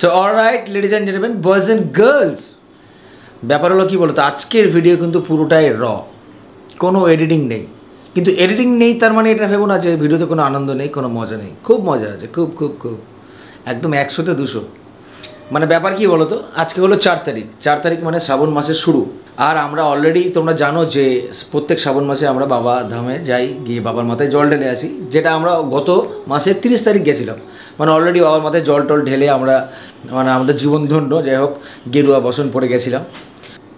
So alright ladies and gentleman, boys and girls, ব্যাপার হলো কী বলতো, আজকের ভিডিও কিন্তু পুরোটাই র, কোনো এডিটিং নেই। কিন্তু এডিটিং নেই তার মানে এটা ভেবো না যে ভিডিওতে কোনো আনন্দ নেই, কোনো মজা নেই। খুব মজা আছে, খুব খুব খুব, একদম 100-তে 200। মানে ব্যাপার কী বলো তো, আজকে হলো 4 তারিখ। 4 তারিখ মানে শ্রাবণ মাসের শুরু। আর আমরা অলরেডি তোমরা জানো যে প্রত্যেক শ্রাবণ মাসে আমরা বাবা ধামে যাই, গিয়ে বাবার মাথায় জল ঢেলে আসি, যেটা আমরা গত মাসের 30 তারিখ গেছিলাম। মানে অলরেডি বাবার মাথায় জল টল ঢেলে আমরা মানে আমাদের জীবন ধন্য, যাই হোক, গেরুয়া বসন পরে গেছিলাম।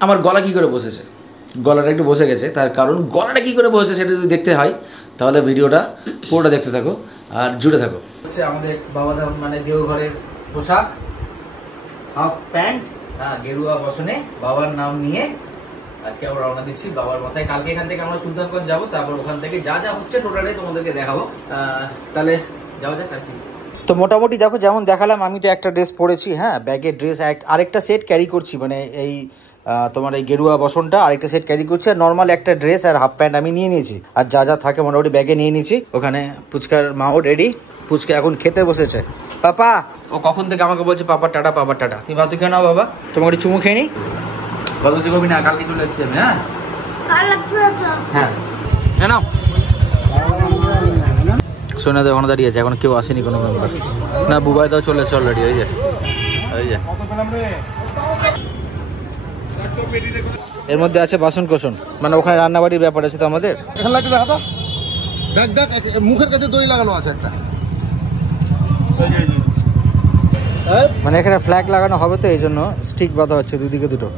আমার গলা কী করে বসেছে, গলাটা একটু বসে গেছে, তার কারণ গলাটা কী করে বসেছে সেটা যদি দেখতে হয় তাহলে ভিডিওটা পুরোটা দেখতে থাকো আর জুড়ে থাকো। হচ্ছে আমাদের বাবা ধাম মানে দেওঘরের পোশাক, হাফ প্যান্ট, হ্যাঁ, গেরুয়া বসনে বাবার নাম নিয়ে আজকে আমরা রওনা দিচ্ছি বাবার মাথায়। কালকে এখান থেকে আমরা সুলতানগঞ্জ যাবো, তারপর ওখান থেকে যা যা হচ্ছে টোটালি তোমাদেরকে দেখাবো। তাহলে যাওয়া যাক আর কি। তো মোটামুটি দেখো, যেমন দেখালাম, আমি তো একটা ড্রেস পরেছি, হ্যাঁ, ব্যাগের ড্রেস, আরেকটা সেট ক্যারি করছি, মানে এই তোমার এই গেরুয়া বসনটা আরেকটা সেট ক্যারি করছি, আর নর্মাল একটা ড্রেস আর হাফ প্যান্ট আমি নিয়ে নিয়েছি, আর যা যা থাকে মোটামুটি ব্যাগে নিয়ে নিয়েছি। ওখানে পুচকার মাও রেডি, পুচকা এখন খেতে বসেছে। পাপা, ও কখন থেকে আমাকে বলছে পাপা টাটা, পাপা টাটা। তুমি ভাত খেয়ে নাও বাবা, তোমাকে চুমু খেয়ে নি, বলছি কবি না, কালকে চলে এসছি আমি। হ্যাঁ হ্যাঁ, নাও। সোনা তো এখনো দাঁড়িয়ে আছে, এখন কেউ আসেনি কোনো মেম্বার না। বুবাই তো চলে এসছে অলরেডি, ওই যে ওই যে। এর মধ্যে আছে বাসন কোসন, মানে ওখানে রান্নাবাড়ির ব্যাপার আছে তো আমাদের। এখানে লাগতে দেখা তো, দেখ দেখ মুখের কাছে দড়ি লাগানো আছে একটা, মানে এখানে ফ্ল্যাগ লাগানো হবে তো এই জন্য স্টিক বাঁধা হচ্ছে দুদিকে দুটো।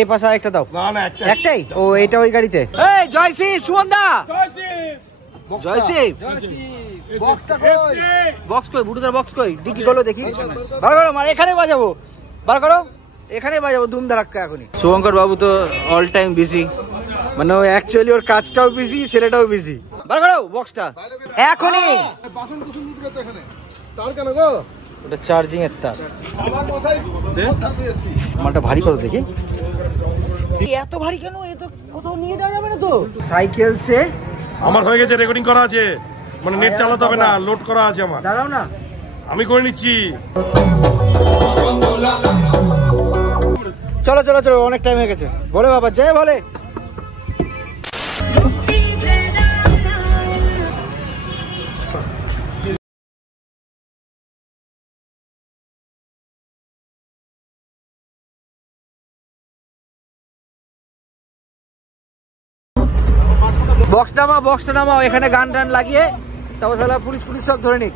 এই পাশে আরেকটা দাও। না না একটাই। ও এইটা ওই গাড়িতে। এই জয় শিব, সুমন দা, জয় শিব। বক্সটা কই? বক্স কই? বুড়োদার বক্স কই? ডিকি করো দেখি, বার করো, মানে এখানে বাজাবো, বার করো, এখানে বাজাবো ধুম ধারাক্কা এখনই। শুভঙ্কর বাবু তো অল টাইম বিজি, মানে ও অ্যাকচুয়ালি ওর কাজটাও বিজি, ছেলেটাও বিজি। বার করো বক্সটা এখনই। বাসন কুসুম উঠবে তো এখানে, তার কেন গো? ওটা চার্জিং এর তার। আমার মাথায় দিয়েছি। মালটা ভারী কত দেখি, এত ভারী কেন? এ তো কোথাও নিয়ে যাওয়া যাবে না তো। সাইকেল সে আমার হয়ে গেছে, রেকর্ডিং করা আছে, মানে নেট চালাতে হবে না, লোড করা আছে আমার। দাঁড়াও না, আমি করে নিচ্ছি। চলো চলো চলো, অনেক টাইম হয়ে গেছে। বলে বাবা, জয় বলে। বক্সটা নামাও, বক্সটা নামাও, এখানে গান টান লাগিয়ে তারপর সালা পুলিশ পুলিশ সব ধরে নিক।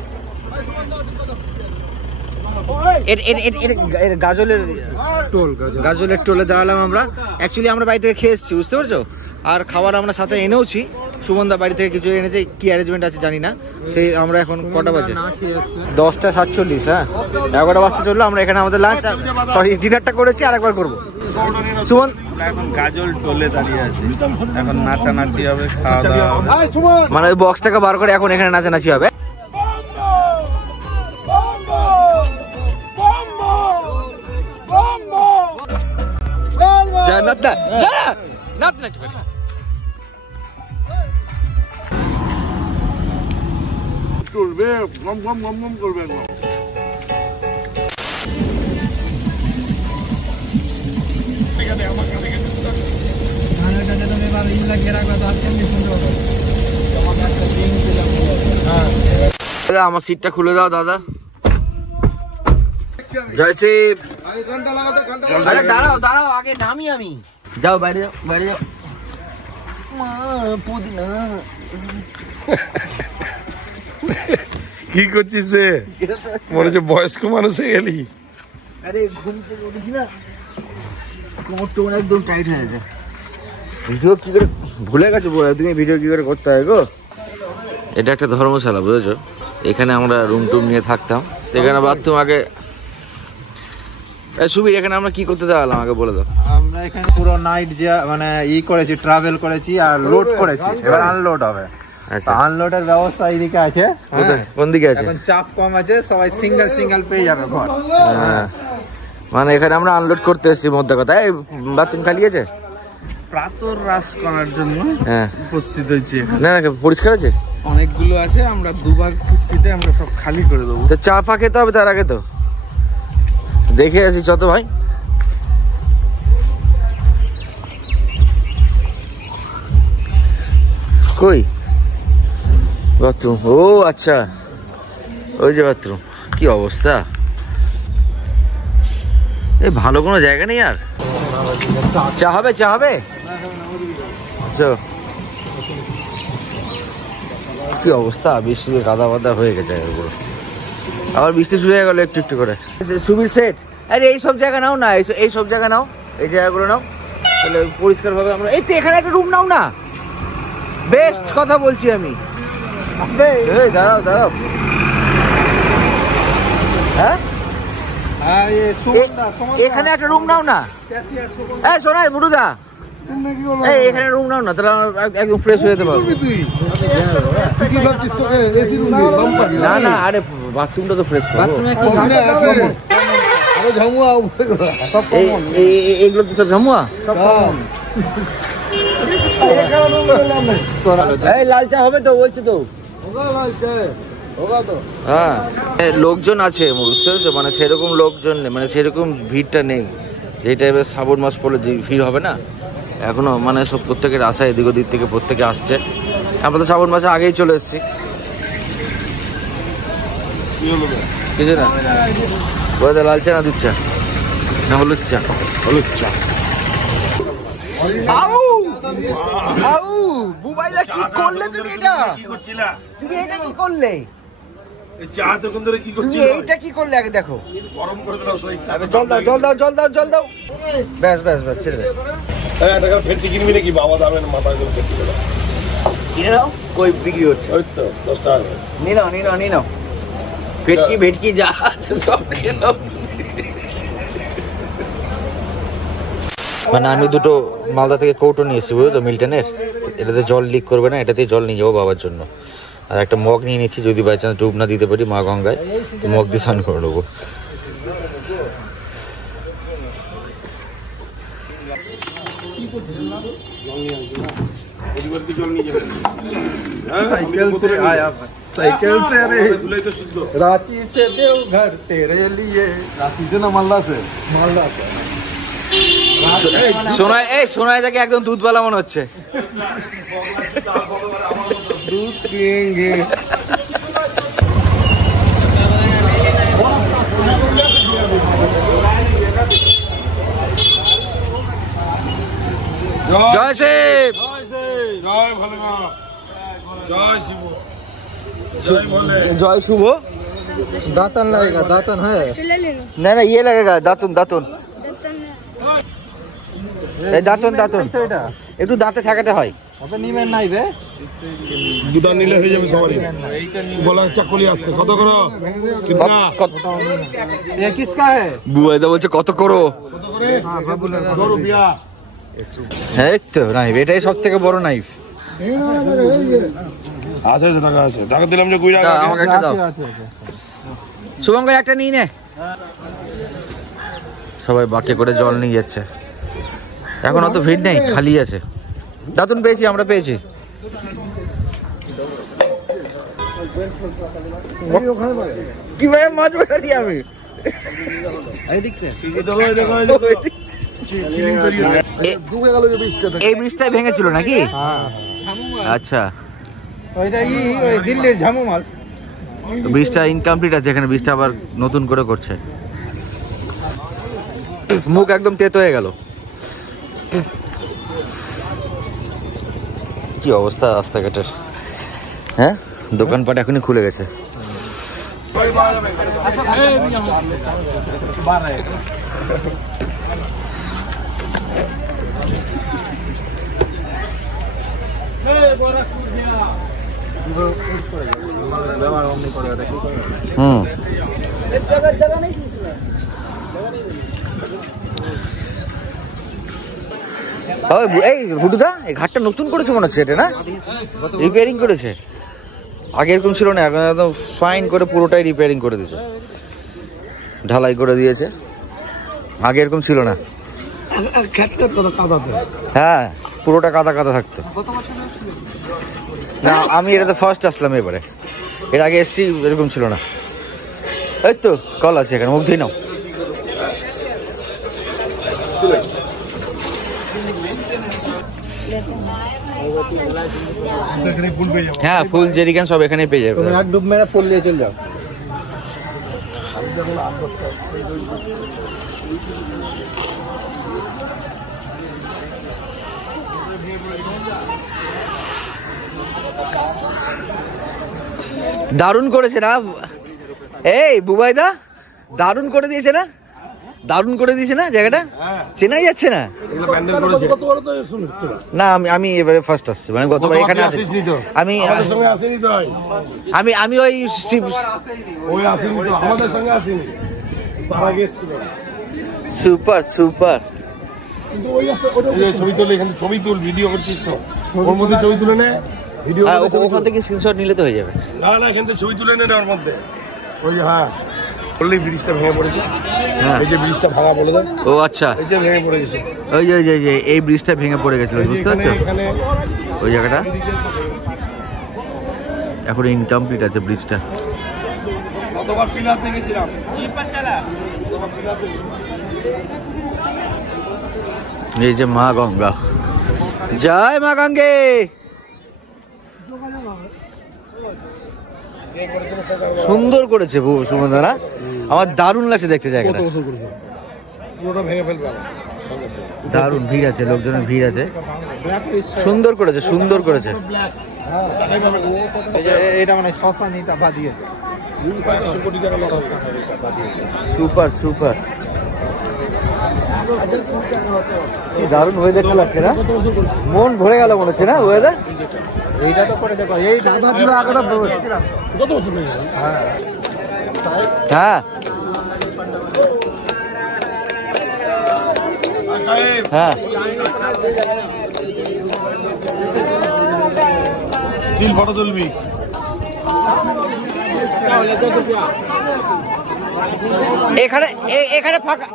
গাজলের টোলে দাঁড়ালাম আমরা। অ্যাকচুয়ালি আমরা বাড়ি থেকে খেয়ে এসেছি, বুঝতে পারছো, আর খাবার আমরা সাথে এনেওছি। সুমনদা বাড়ি থেকে কিছু এনেছে, কি অ্যারেঞ্জমেন্ট আছে জানি না। সেই আমরা এখন কটা বাজে? 10:47। হ্যাঁ, 11টা বাজতে চললো। আমরা এখানে আমাদের লাঞ্চ, সরি ডিনারটা করেছি, আর একবার করবো। সুমন এখন গাজল টোলে দাঁড়িয়ে আছে, এখন নাচানাচি হবে, খাওয়া দাওয়া, মানে ওই বক্সটাকে বার করে এখন এখানে নাচানাচি হবে। চলবে, গম গম গম গম করবে। আমার সিটটা খুলে দাও দাদা। জয় শিব। আরে দাঁড়াও দাঁড়াও, আগে নামি আমি। যাও বাইরে যাও, বাইরে যাও। কি করছিস রে? মনে হচ্ছে বয়স্ক মানুষ হয়ে গেলি। আরে ঘুম থেকে উঠেছি না, কোমরটা একদম টাইট হয়ে গেছে। ভিডিও কি করে ভুলে গেছো বলে, তুমি ভিডিও কি করে করতে হয় গো? এটা একটা ধর্মশালা, বুঝেছো? এখানে আমরা রুম টুম নিয়ে থাকতাম, এখানে বাথরুম আগে। সুবীর, এখানে আমরা কি করতে দেওয়ালাম আগে বলে দাও। আমরা এখানে পুরো নাইট যে মানে করেছি, ট্রাভেল করেছি আর লোড করেছি, এবার আনলোড হবে। আনলোডের ব্যবস্থা এইদিকে আছে। কোন দিকে আছে? এখন চাপ কম আছে, সবাই সিঙ্গেল সিঙ্গেল পেয়ে যাবে ঘর। মানে এখানে আমরা আনলোড করতে এসেছি, মধ্যে কথা। বাথরুম খালি আছে, প্রাতর রাস করার জন্য হ্যাঁ উপস্থিত হয়েছে। না না, পরিষ্কার আছে। অনেকগুলো আছে, আমরা দুবার কিস্তিতে আমরা সব খালি করে দেবো। তো চা ফা খেতে হবে তার আগে, তো দেখে আছি চত ভাই। কই বাথরুম? ও আচ্ছা, ওই যে বাথরুম। কি অবস্থা, এই ভালো কোনো জায়গা নেই আর। চা হবে, চা হবে। কি অবস্থা, বৃষ্টিতে কাদা বাদা হয়ে গেছে এগুলো। আবার বৃষ্টি শুরু হয়ে গেল একটু একটু করে। সুবির সেট, আরে এই সব জায়গা নাও না, এই সব জায়গা নাও, এই জায়গাগুলো নাও, তাহলে পরিষ্কার ভাবে আমরা। এই তো এখানে একটা রুম নাও না, বেস্ট কথা বলছি আমি। দাঁড়াও দাঁড়াও, হ্যাঁ এখানে একটা রুম নাও না। এই শোনাই বুড়ুদা, এই এখানে রুম নাও না, তাহলে একদম ফ্রেশ হয়ে যেতে পারবো। না না, আরে বাথরুমটা তো ফ্রেশ করবো। এগুলো তো সব ঝামুয়া। এই লাল চা হবে তো, বলছে তো। হ্যাঁ লোকজন আছে বুঝতে পেরেছো, মানে সেরকম লোকজন নেই, মানে সেরকম ভিড়টা নেই যে টাইপের শ্রাবণ মাস পড়লে যে ভিড় হবে না এখনো, মানে সব প্রত্যেকের আশা, এদিক ওদিক থেকে প্রত্যেকে আসছে। আমরা তো শ্রাবণ মাসে আগেই চলে এসেছি। কিছু না বলে, লাল চা না দুধ চা না হলুদ চা? হলুদ চা। বুবাইলা কি করলে তুমি? এটা তুমি এটা কি করলে? তুমি এইটা কি করলে আগে দেখো। জল দাও, জল দাও, জল দাও, জল দাও। ব্যাস ব্যাস ব্যাস, ছেড়ে দে। কিনে নাও, কই বিক্রি হচ্ছে? ওই তো 10 টাকা। নিয়ে নাও, নিয়ে নাও, নিয়ে নাও। ভেটকি ভেটকি যা সব কিনে নাও। মানে আমি দুটো মালদা থেকে কৌটো নিয়েছি বুঝলো তো, মিল্টনের। এটাতে জল লিক করবে না, এটাতেই জল নিয়ে যাবো বাবার জন্য। আর একটা মগ নিয়ে নিচ্ছি, যদি বাই চান্স ডুব না দিতে পারি মা গঙ্গায়, তো মগ দিয়ে স্নান করে নেবো। साइकिल से आया, साइकिल से रे रांची से देवघर तेरे लिए। रांची से ना मालदा से, मालदा से। সোনাই, এই সোনাইটাকে একদম দুধওয়ালা মনে হচ্ছে। दूध पिएंगे। জয় শিব, জয় ভোলেনাথ, জয় শিব, জয় শুভ। दातन लगेगा, दातन है না না, ইয়ে লাগেগা, দাঁতুন দাঁতুন। এই দাঁতুন দাঁতুন একটু দাঁতে ঠেকাতে হয়। अबे नीमेन নাই বে, দুধ নিলে হয়ে যাবে সবারই। বলা চাকুলি আসতে কত করো? কিতনা? ये किसका है? বুয়াইদা বলছে কত করো? हां बाबू लगा 2 रुपया। এই তো নাইফ, এটাই সব থেকে বড় নাইফ। আছে টাকা আছে, টাকা দিলাম যে কই টাকা। আমাকে একটা দাও। শুভঙ্কর একটা নিয়ে নে। সবাই বাকে করে জল নিয়ে যাচ্ছে, এখন অত ভিড় নেই, খালি আছে। দাঁতুন পেয়েছি, আমরা পেয়েছি। কিভাবে মাছ বেটা দিই আমি? এই ব্রিজটাই ভেঙেছিল নাকি? আচ্ছা, ওইটা ওই দিল্লির ঝামু মাল। ব্রিজটা ইনকমপ্লিট আছে, এখানে ব্রিজটা আবার নতুন করে করছে। মুখ একদম তেতো হয়ে গেল। কি অবস্থা রাস্তাঘাটের, হ্যাঁ দোকানপাট এখনই খুলে গেছে। এই হুডুদা, এই ঘাটটা নতুন করেছে মনে হচ্ছে, এটা না রিপেয়ারিং করেছে? আগে এরকম ছিল না, এখন একদম ফাইন করে পুরোটাই রিপেয়ারিং করে দিয়েছে, ঢালাই করে দিয়েছে। আগে এরকম ছিল না, হ্যাঁ পুরোটা কাদা কাদা থাকতো। না আমি এটাতে ফার্স্ট আসলাম এবারে, এর আগে এসছি এরকম ছিল না। এই তো কল আছে এখানে, মুখ ধুয়ে নাও। হ্যাঁ ফুল জেরিকান সব এখানে পেয়ে যাবে। এক ডুব মেরে ফুল নিয়ে চলে যাও। দারুণ করেছে না এই বুবাইদা, দারুণ করে দিয়েছে না, দারুণ করে দিয়েছে না জায়গাটা, চেনাই যাচ্ছে না। না আমি এবারে ফার্স্ট আসছি, মানে গতবার এখানে আমি আমি আমি ওই সুপার সুপার ছবি তুলে এখানে ছবি তুল, ভিডিও করছিস তো ওর মধ্যে ছবি তুলে নে, ভিডিও ওখান থেকে স্ক্রিনশট নিলে তো হয়ে যাবে। না না এখান থেকে ছবি তুলে নে ওর মধ্যে। ওই হ্যাঁ বললেই ব্রিজটা ভেঙে পড়েছে। এই যে ব্রিজটা ভাঙা বলে দেয়। ও আচ্ছা, এই যে ভেঙে পড়ে গেছে, ওই যে এই ব্রিজটা ভেঙে পড়ে গেছিল, বুঝতে পারছো ওই জায়গাটা এখন ইনকমপ্লিট আছে ব্রিজটা। কতবার পিলার দেখেছিলাম। এই যে মা গঙ্গা, জয় মা গঙ্গে। সুন্দর করেছে সুমন্দা না, আমার দারুণ লাগছে দেখতে জায়গাটা, দারুণ ভিড় আছে, লোকজনের ভিড় আছে, সুন্দর করেছে সুন্দর করেছে। এটা মানে শ্মশান, এটা বাদিয়ে সুপার সুপার, দারুণ ওয়েদারটা লাগছে না, মন ভরে গেল মনে হচ্ছে না ওয়েদার। এইটা তো করে দেখো, এই দাদা ছিল আগটা কত বছর হয়ে গেল। হ্যাঁ হ্যাঁ স্টিল ফটো তুলবি। এখানে এখানে ফাঁকা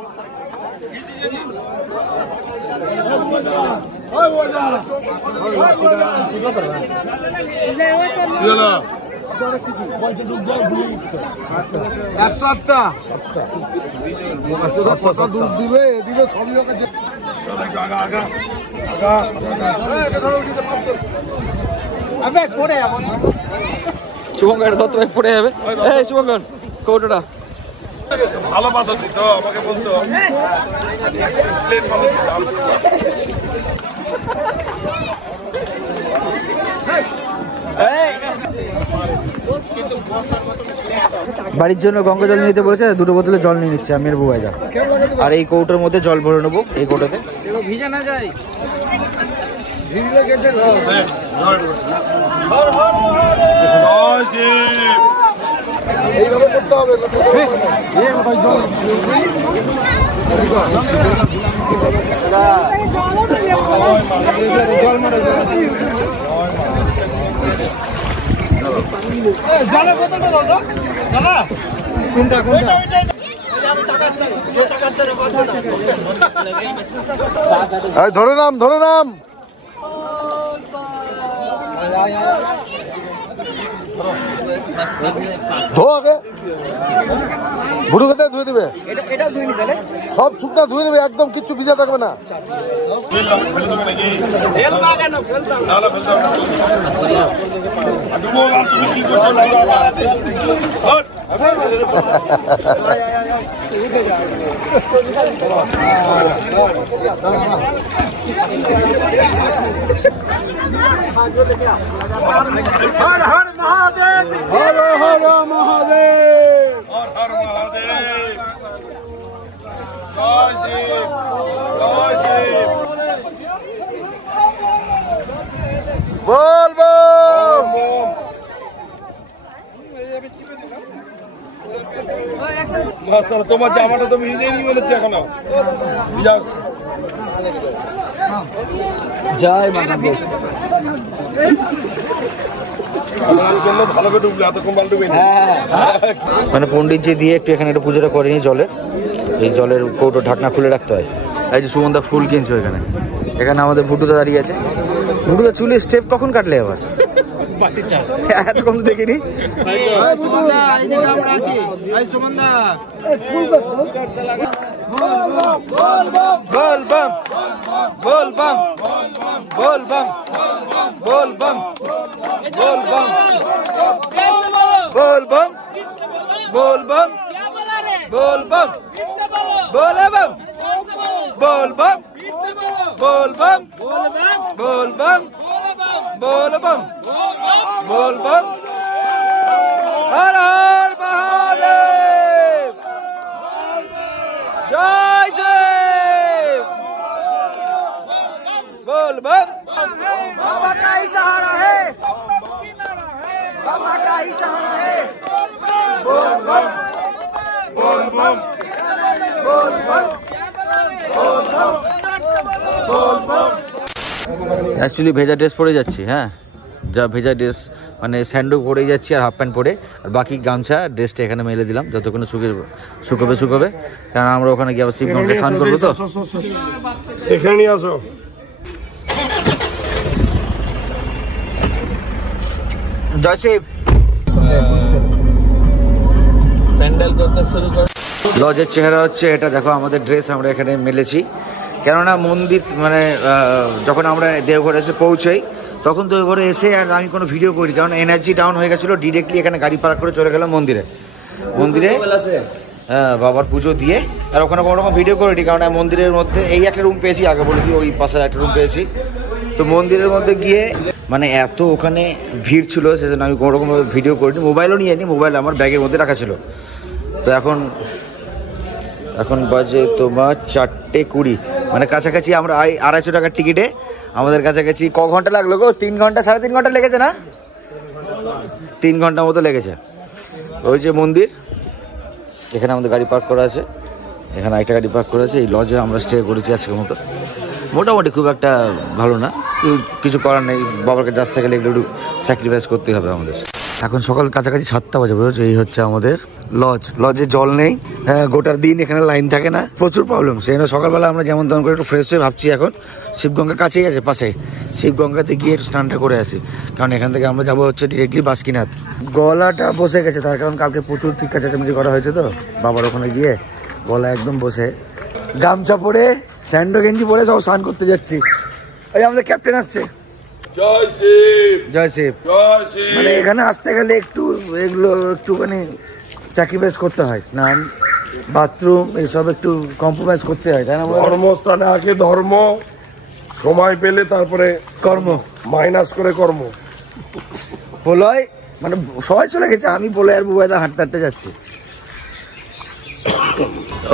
শুভঙ্কর ধরতে পড়ে যাবে। এই শুভঙ্কর কৌটোটা ভালো মাছ আছে তো, আমাকে বলতো বাড়ির জন্য গঙ্গা জল নিয়ে যেতে বলেছে, দুটো বোতলে জল নিয়ে নিচ্ছে আমি আর বুবাইদা, আর এই কৌটোর মধ্যে জল ভরে নেবো, এই কৌটোতে ভিজে না যায়। এইভাবে করতে হবে। ধরে নাম ধরে নাম, ধো আগে বুড়ো খেতে ধুয়ে দেবে, সব শুকনা ধুয়ে দেবে, একদম কিচ্ছু ভিজা থাকবে না। হর হর মহাদেব, হর হর মহাদেব, হর হর মহাদেব, জয় শিব জয় শিব, বল বল। তোমার জামাটা তো ভিজে নি বলেছে এখনো, জয় মা গঙ্গে। মানে পণ্ডিতজি দিয়ে একটু এখানে একটু পুজোটা করেনি জলের, এই জলের কৌটো ঢাকনা খুলে রাখতে হয়। এই যে সুমনদা ফুল কিনছো এখানে, এখানে আমাদের ভুটুদা দাঁড়িয়ে আছে। ভুটুদা চুলের স্টেপ কখন কাটলে আবার? এতক্ষণ তো দেখিনি। बोल बम बोल बम बोल बम बोल बम बोल बम बोल बम बोल बम बोल बम बोल बम बोल बम बोल बम बोल बम बोल बम बोल बम हर हर महादेव जय जय बोल बम बाबा का ही सहारा है बाबा का ही सहारा है बोल बम बोल बम बोल बम बोल बम बोल बम एक्चुअली भेजा ड्रेस পরে যাচ্ছি হ্যাঁ যা ভেজা ড্রেস মানে স্যান্ডো পরেই যাচ্ছি আর হাফ প্যান্ট পরে আর বাকি গামছা ড্রেসটা এখানে মেলে দিলাম যতক্ষণ শুকোবে কারণ আমরা ওখানে গিয়ে আবার শিবগঙ্গে স্নান করবো তো এখানে আসো জয় শিব প্যান্ডেল করতে শুরু করে লজের চেহারা হচ্ছে এটা দেখো আমাদের ড্রেস আমরা এখানে মেলেছি কেননা মন্দির মানে যখন আমরা দেওঘরে এসে পৌঁছাই তখন তো ঘরে এসে আর আমি কোনো ভিডিও করি কারণ এনার্জি ডাউন হয়ে গেছিলো ডিরেক্টলি এখানে গাড়ি পার্ক করে চলে গেলাম মন্দিরে হ্যাঁ বাবার পুজো দিয়ে আর ওখানে কোনো রকম ভিডিও করিনি কারণ মন্দিরের মধ্যে এই একটা রুম পেয়েছি আগে বলে দিই ওই পাশে একটা রুম পেয়েছি তো মন্দিরের মধ্যে গিয়ে মানে এত ওখানে ভিড় ছিল সেজন্য আমি কোনো রকমভাবে ভিডিও করিনি মোবাইলও নিয়ে নিই মোবাইল আমার ব্যাগের মধ্যে রাখা ছিল তো এখন বাজে তোমার 4:20 মানে কাছাকাছি আমরা 250 টাকার টিকিটে আমাদের কাছাকাছি ক ঘন্টা লাগলো গো 3 ঘন্টা 3.5 ঘন্টা লেগেছে না 3 ঘন্টা মতো লেগেছে ওই যে মন্দির এখানে আমাদের গাড়ি পার্ক করা আছে এখানে একটা গাড়ি পার্ক করা আছে এই লজে আমরা স্টে করেছি আজকের মতো মোটামুটি খুব একটা ভালো না কিছু করার নেই বাবার কাছে আসতে গেলে একটু স্যাক্রিফাইস করতে হবে আমাদের এখন সকাল কাছাকাছি 7টা বাজে বুঝেছো এই হচ্ছে আমাদের লজে জল নেই হ্যাঁ গোটার দিন এখানে লাইন থাকে না প্রচুর প্রবলেম সেই জন্য সকালবেলা আমরা যেমন তেমন করে একটু ফ্রেশ হয়ে ভাবছি এখন শিবগঙ্গা কাছেই আছে পাশে শিবগঙ্গাতে গিয়ে একটু স্নানটা করে আসি কারণ এখান থেকে আমরা যাবো হচ্ছে ডিরেক্টলি বাসকিনাথ গলাটা বসে গেছে তার কারণ কালকে প্রচুর টিক্কা চেঁচামেচি করা হয়েছে তো বাবার ওখানে গিয়ে গলা একদম বসে গামছা পরে স্যান্ডো গেঞ্জি পরে সব স্নান করতে যাচ্ছি এই আমাদের ক্যাপ্টেন আসছে জয় শিব জয় শিব জয় শিব মানে এখানে আসতে গেলে একটু এগুলো একটুখানি স্যাক্রিফাইস করতে হয় স্নান বাথরুম এইসব একটু কম্প্রোমাইজ করতে হয় তাই না ধর্মস্থানে আগে ধর্ম সময় পেলে তারপরে কর্ম মাইনাস করে কর্ম বলয় মানে সবাই চলে গেছে আমি বলে আর বুবাইদা হাঁটতে হাঁটতে যাচ্ছি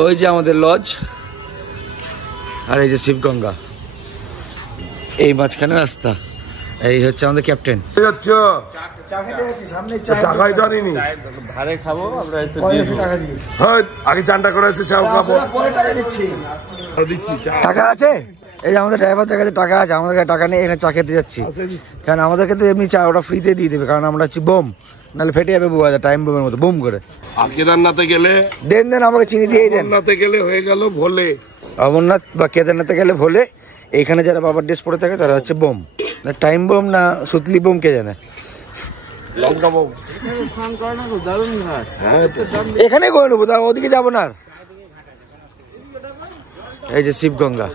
ওই যে আমাদের লজ আর এই যে শিবগঙ্গা এই মাঝখানে রাস্তা এই হচ্ছে আমাদের ক্যাপ্টেন টাকাই জানিনি ধারে খাবো আমরা এসে হ্যাঁ আগে চানটা করে আছে চাও খাবো দিচ্ছি টাকা আছে এই যে আমাদের ড্রাইভারদের কাছে টাকা আছে আমাদের কাছে টাকা নেই এখানে চা খেতে যাচ্ছি কারণ আমাদেরকে তো এমনি চা ওটা ফ্রিতে দিয়ে দেবে কারণ আমরা হচ্ছি বোম নাহলে ফেটে যাবে বুয়া টাইম বোমের মতো বোম করে আর কেদারনাথে গেলে দেন আমাকে চিনি দিয়েই দেন কেদারনাথে গেলে হয়ে গেল ভোলে অমরনাথ বা কেদারনাথে গেলে ভোলে এইখানে যারা বাবার ড্রেস পরে থাকে তারা হচ্ছে বোম না টাইম বোম না সুতলি বোম কে জানে লঙ্কা বোম এখানে করে নেবো তার ওদিকে যাবো না এই যে শিবগঙ্গা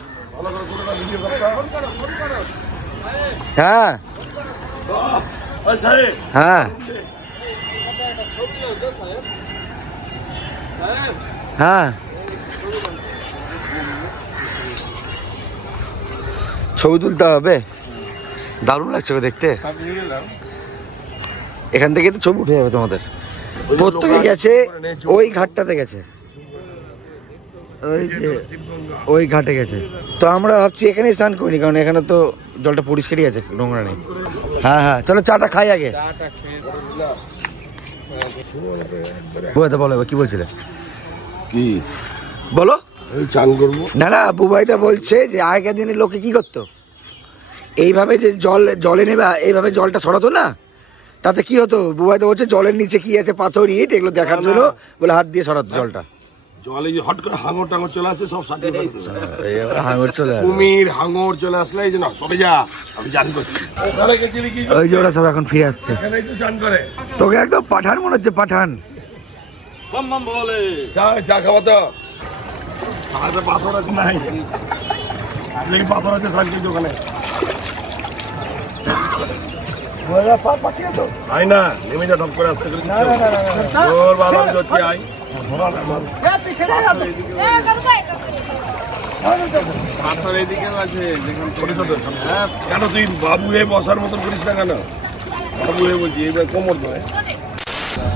হ্যাঁ হ্যাঁ হ্যাঁ ছবি তুলতে হবে দারুণ লাগছে দেখতে এখান থেকে তো ছবি উঠে যাবে তোমাদের প্রত্যেকে গেছে ওই ঘাটটাতে গেছে ওই ঘাটে গেছে তো আমরা ভাবছি এখানেই স্নান করিনি কারণ এখানে তো জলটা পরিষ্কারই আছে নোংরা নেই হ্যাঁ হ্যাঁ চলো চাটা খাই আগে বলো কি বলছিলে কি বলো চান করবো না বুবাইদা বলছে যে আগেকার দিনের লোকে কি করতো এইভাবে যে জলে নেবে এইভাবে জলটা সরাতো না তাতে কি হতো বুবাইদা বলছে জলের নিচে কি আছে পাথর ইট এগুলো দেখার জন্য বলে হাত দিয়ে সরাতো জলটা জলে যে হট করে হাঙর টাঙর চলে আসে সব সার্টিফাইড হাঙর চলে আসে। কুমির হাঙর চলে আসলে এই যে না সরে যা আমি জান করছি ওখানে গেছিলি কি ওই যে ওরা সব এখন ফিরে আসছে। এখানেই তো জান করে তোকে একদম পাঠান মনে হচ্ছে, পাঠান। বম বম বলে চা খাওয়া তো সাথে পাথর আছে নাই দেখি পাথর আছে সাইকেল দোকানে আই না নেমে যা ঢপ করে আসতে করে তোর ভালো আমি যাচ্ছি আই কেন তুই বাবু হয়ে বসার মতন করিস না কেন? বাবু হয়ে বলছি এইবার কোমর ধরে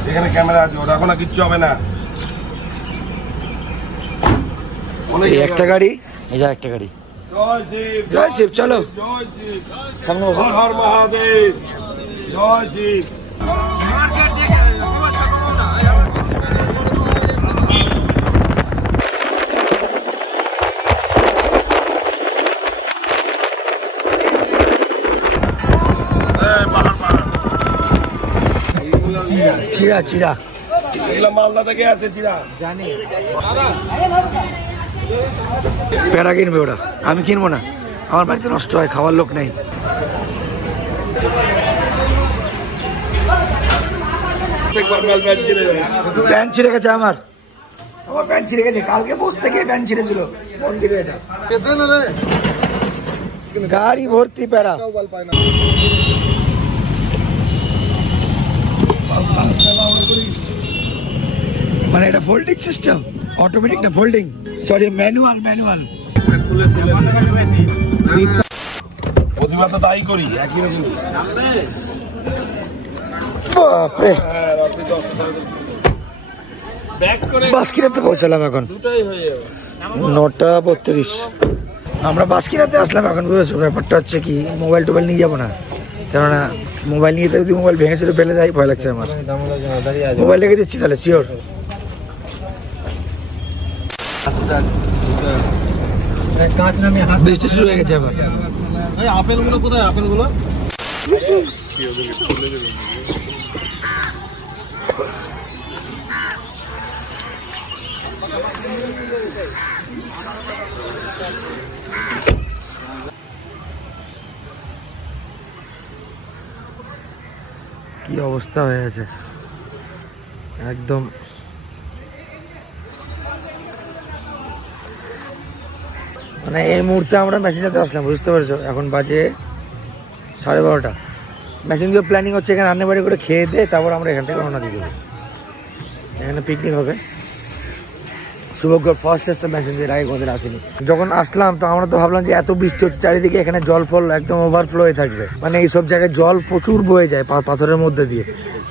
এখানে ক্যামেরা আছে ওরা এখন আর কিচ্ছু হবে না। এই একটা গাড়ি, এই যে একটা গাড়ি। জয় শিব জয় শিব, চলো জয় শিব সামনে বসো। হর হর মহাদেব জয় শিব। চিরা চিরা এগুলো মালদা থেকে আসে চিরা জানি। প্যারা কিনবে ওরা, আমি কিনবো না, আমার বাড়িতে নষ্ট হয়, খাওয়ার লোক নেই। প্যান্ট ছিঁড়ে গেছে আমার প্যান্ট ছিঁড়ে গেছে, কালকে বসতে গিয়ে প্যান্ট ছিঁড়েছিল মন্দিরে। এটা গাড়ি ভর্তি প্যারা। মানে এটা ফোল্ডিং সিস্টেম, অটোমেটিক না ফোল্ডিং, সরি ম্যানুয়াল। প্রতিবার তো তাই করি একই রকম। বাপরে, বাসকিনাতে পৌঁছালাম এখন 9:32। আমরা বাসকিনাতে আসলাম এখন, বুঝেছো? ব্যাপারটা হচ্ছে কি, মোবাইল টোবাইল নিয়ে যাবো না, কেননা মোবাইল নিয়ে যদি মোবাইল ভেঙে ছিল ফেলে দেয়, ভয় লাগছে আমার। মোবাইল রেখে দিচ্ছি তাহলে, শিওর। বৃষ্টি শুরু হয়ে গেছে আবার। আপেলগুলো কোথায়? আপেলগুলো কি অবস্থা হয়ে গেছে একদম। মানে এই মুহূর্তে আমরা মেশিনটাতে আসলাম, বুঝতে পারছো? এখন বাজে 12:30। মেশিন দিয়ে প্ল্যানিং হচ্ছে এখানে রান্না বাড়ি করে খেয়ে দিয়ে তারপর আমরা এখান থেকে রওনা দিয়ে দেবো। এখানে পিকনিক হবে। শুভজ্ঞ ফার্স্ট আসতে মেশিন দিয়ে, আগে কোনোদিন আসেনি। যখন আসলাম তো আমরা তো ভাবলাম যে এত বৃষ্টি হচ্ছে চারিদিকে, এখানে জল ফল একদম ওভারফ্লো হয়ে থাকবে, মানে এইসব জায়গায় জল প্রচুর বয়ে যায় পাথরের মধ্যে দিয়ে।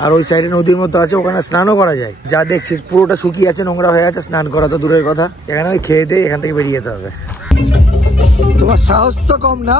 আর ওই সাইডে নদীর মতো আছে, ওখানে স্নানও করা যায়। যা দেখছি পুরোটা শুকিয়ে আছে, নোংরা হয়ে আছে, স্নান করা তো দূরের কথা। এখানে ওই খেয়ে দিয়ে এখান থেকে বেরিয়ে যেতে হবে। তোমার সাহস তো কম না।